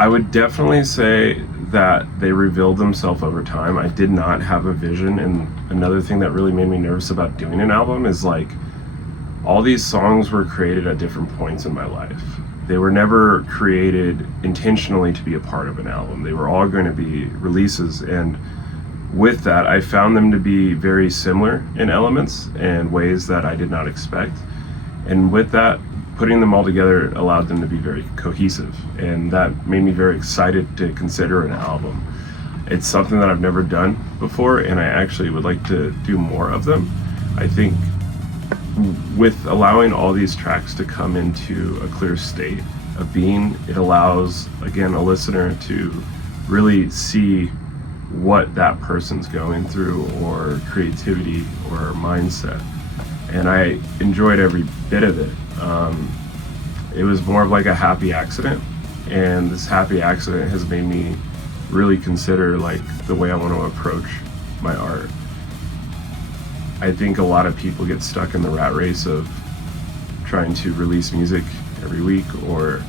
I would definitely say that they revealed themselves over time. I did not have a vision, and another thing that really made me nervous about doing an album is like all these songs were created at different points in my life. They were never created intentionally to be a part of an album. They were all going to be releases, and with that, I found them to be very similar in elements and ways that I did not expect. And with that, putting them all together allowed them to be very cohesive, and that made me very excited to consider an album. It's something that I've never done before, and I actually would like to do more of them. I think with allowing all these tracks to come into a clear state of being, it allows, again, a listener to really see what that person's going through, or creativity or mindset. And I enjoyed every bit of it. It was more of like a happy accident, and this happy accident has made me really consider like the way I want to approach my art. I think a lot of people get stuck in the rat race of trying to release music every week or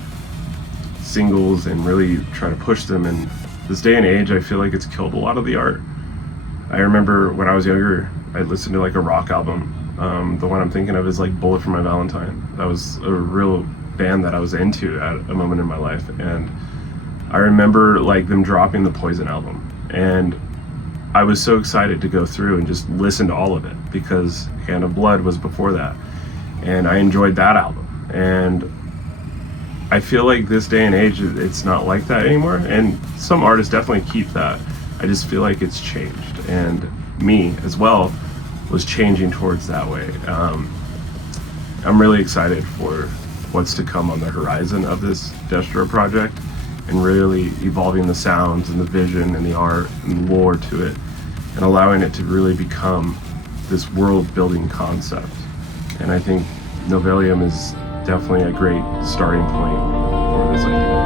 singles and really try to push them, and this day and age I feel like it's killed a lot of the art. I remember when I was younger, I listened to like a rock album. The one I'm thinking of is like Bullet for My Valentine. That was a real band that I was into at a moment in my life, and I remember like them dropping the Poison album, and I was so excited to go through and just listen to all of it because Hand of Blood was before that, and I enjoyed that album. And I feel like this day and age it's not like that anymore, and some artists definitely keep that. I just feel like it's changed, and me as well was changing towards that way. I'm really excited for what's to come on the horizon of this DEZTRO project, and really evolving the sounds and the vision and the art and the lore to it, and allowing it to really become this world-building concept. And I think Novilunium is definitely a great starting point for this idea.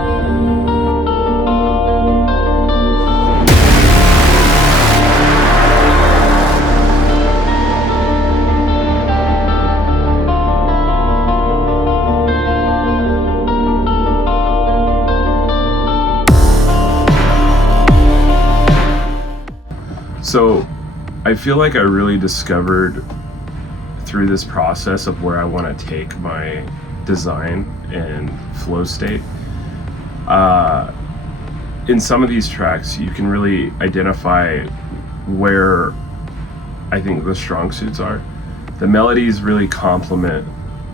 So I feel like I really discovered through this process of where I want to take my design and flow state. In some of these tracks, you can really identify where I think the strong suits are. The melodies really complement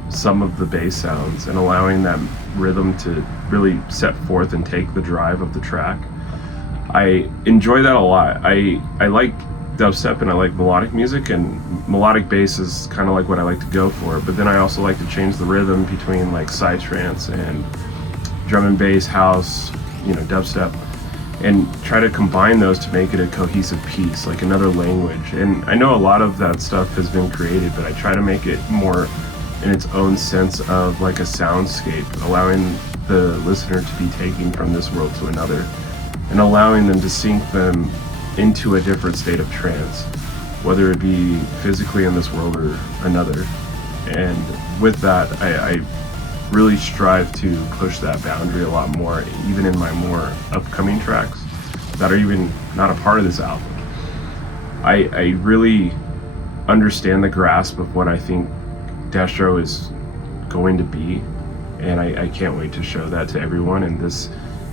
some of the bass sounds, and allowing that rhythm to really set forth and take the drive of the track. I enjoy that a lot. I like dubstep and I like melodic music, and melodic bass is kind of like what I like to go for, but then I also like to change the rhythm between like psytrance and drum and bass, house, dubstep, and try to combine those to make it a cohesive piece, like another language. And I know a lot of that stuff has been created, but I try to make it more in its own sense of like a soundscape, allowing the listener to be taken from this world to another, and allowing them to sink them into a different state of trance, whether it be physically in this world or another. And with that, I really strive to push that boundary a lot more, even in my more upcoming tracks that are even not a part of this album. I really understand the grasp of what I think DEZTRO is going to be, and I can't wait to show that to everyone, and this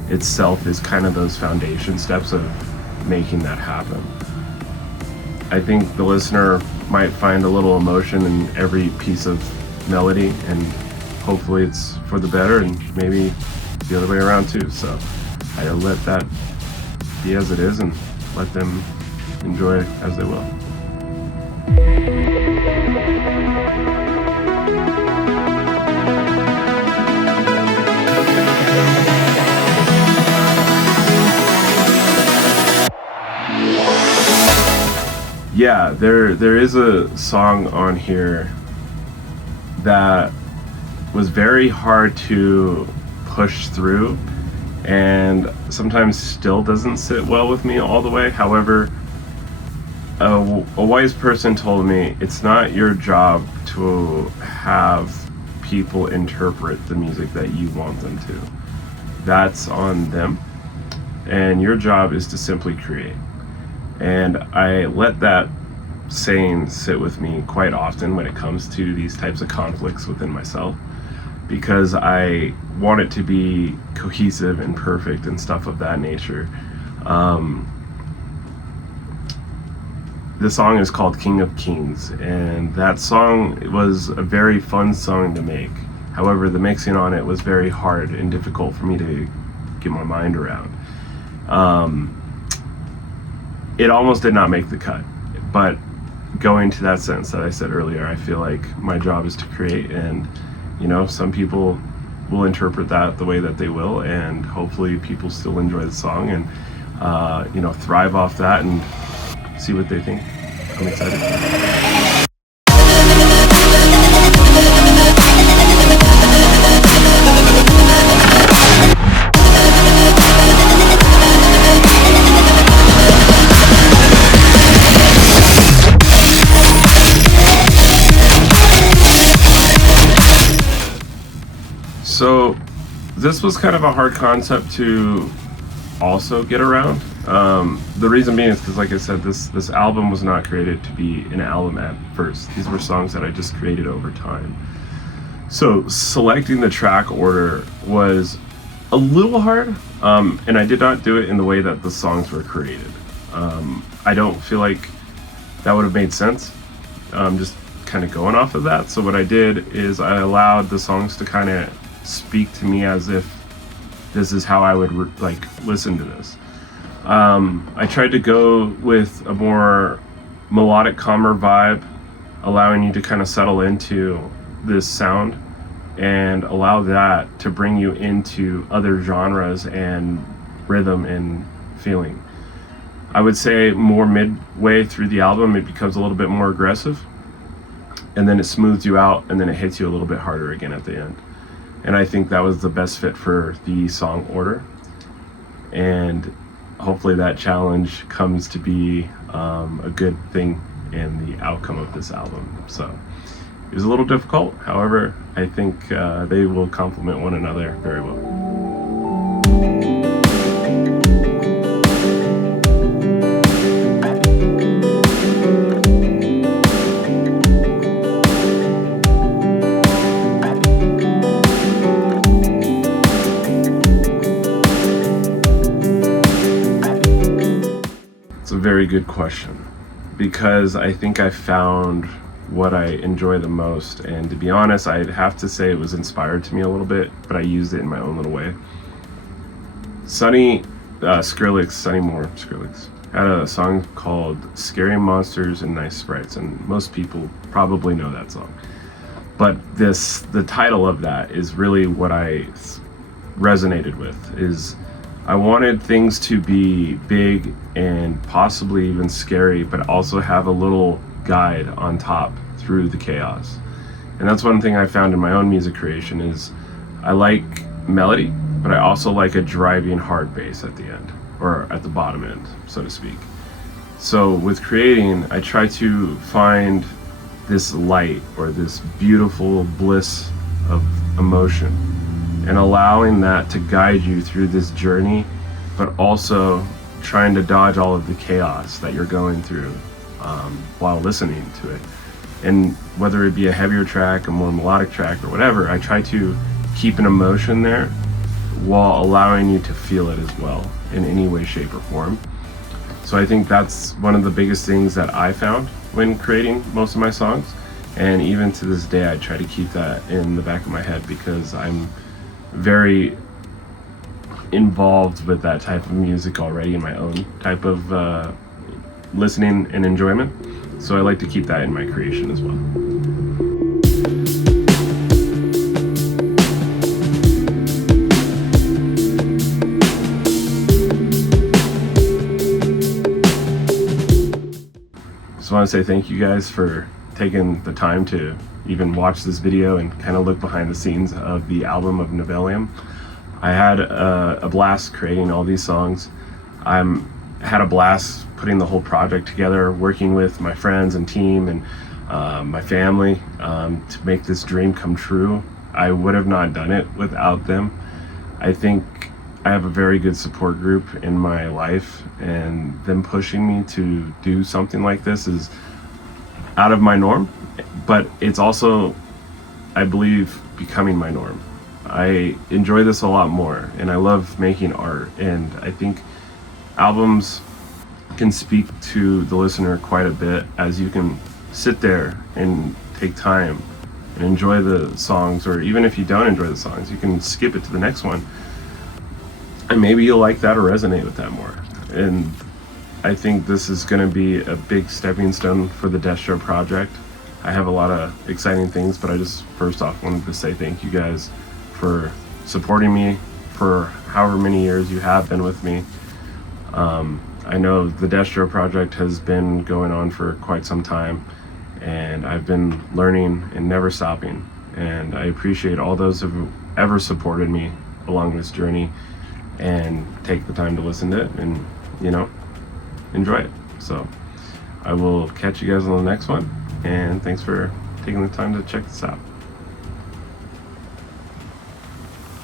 itself is kind of those foundation steps of making that happen. I think the listener might find a little emotion in every piece of melody, and hopefully it's for the better, and maybe the other way around too. So I let that be as it is and let them enjoy as they will. Yeah, there is a song on here that was very hard to push through, and sometimes still doesn't sit well with me all the way. However, a wise person told me it's not your job to have people interpret the music that you want them to. that's on them, and your job is to simply create. And I let that saying sit with me quite often when it comes to these types of conflicts within myself, because I want it to be cohesive and perfect and stuff of that nature. The song is called King of Kings, and that song was a very fun song to make. However, the mixing on it was very hard and difficult for me to get my mind around. It almost did not make the cut, but going to that sentence that I said earlier, I feel like my job is to create, and some people will interpret that the way that they will, and hopefully people still enjoy the song and thrive off that and see what they think. I'm excited. So this was kind of a hard concept to also get around. The reason being is because, like I said, this album was not created to be an album at first. These were songs that I just created over time. So selecting the track order was a little hard, and I did not do it in the way that the songs were created. I don't feel like that would have made sense, just kind of going off of that. So what I did is I allowed the songs to kind of speak to me as if this is how I would listen to this. I tried to go with a more melodic, calmer vibe, allowing you to kind of settle into this sound and allow that to bring you into other genres and rhythm and feeling. I would say more midway through the album it becomes a little bit more aggressive, and then it smooths you out, and then it hits you a little bit harder again at the end. And I think that was the best fit for the song order, and hopefully that challenge comes to be a good thing in the outcome of this album. So it was a little difficult, however I think they will complement one another very well. Very good question, because I think I found what I enjoy the most, and to be honest, I'd have to say it was inspired to me a little bit, but I used it in my own little way. Sonny Moore Skrillex had a song called Scary Monsters and Nice Sprites, and most people probably know that song. But the title of that is really what I resonated with. Is I wanted things to be big and possibly even scary, but also have a little guide on top through the chaos. And that's one thing I found in my own music creation is I like melody, but I also like a driving hard bass at the end, or at the bottom end, so to speak. So with creating, I try to find this light or this beautiful bliss of emotion, and allowing that to guide you through this journey, but also trying to dodge all of the chaos that you're going through while listening to it. And whether it be a heavier track, a more melodic track, or whatever, I try to keep an emotion there while allowing you to feel it as well in any way, shape, or form. So I think that's one of the biggest things that I found when creating most of my songs. And even to this day, I try to keep that in the back of my head, because I'm very involved with that type of music already in my own type of listening and enjoyment. So I like to keep that in my creation as well. Just want to say thank you guys for taking the time to even watch this video and kind of look behind the scenes of the album of Novilunium. I had a blast creating all these songs. I had a blast putting the whole project together, working with my friends and team and my family to make this dream come true. I would have not done it without them. I think I have a very good support group in my life, and them pushing me to do something like this is out of my norm, but it's also, I believe, becoming my norm. I enjoy this a lot more, and I love making art, and I think albums can speak to the listener quite a bit, as you can sit there and take time and enjoy the songs, or even if you don't enjoy the songs, you can skip it to the next one, and maybe you'll like that or resonate with that more. And I think this is going to be a big stepping stone for the DEZTRO Project. I have a lot of exciting things, but I just first off wanted to say thank you guys for supporting me for however many years you have been with me. I know the DEZTRO Project has been going on for quite some time, and I've been learning and never stopping. And I appreciate all those who've ever supported me along this journey and take the time to listen to it and, enjoy it. So I will catch you guys on the next one, and thanks for taking the time to check this out.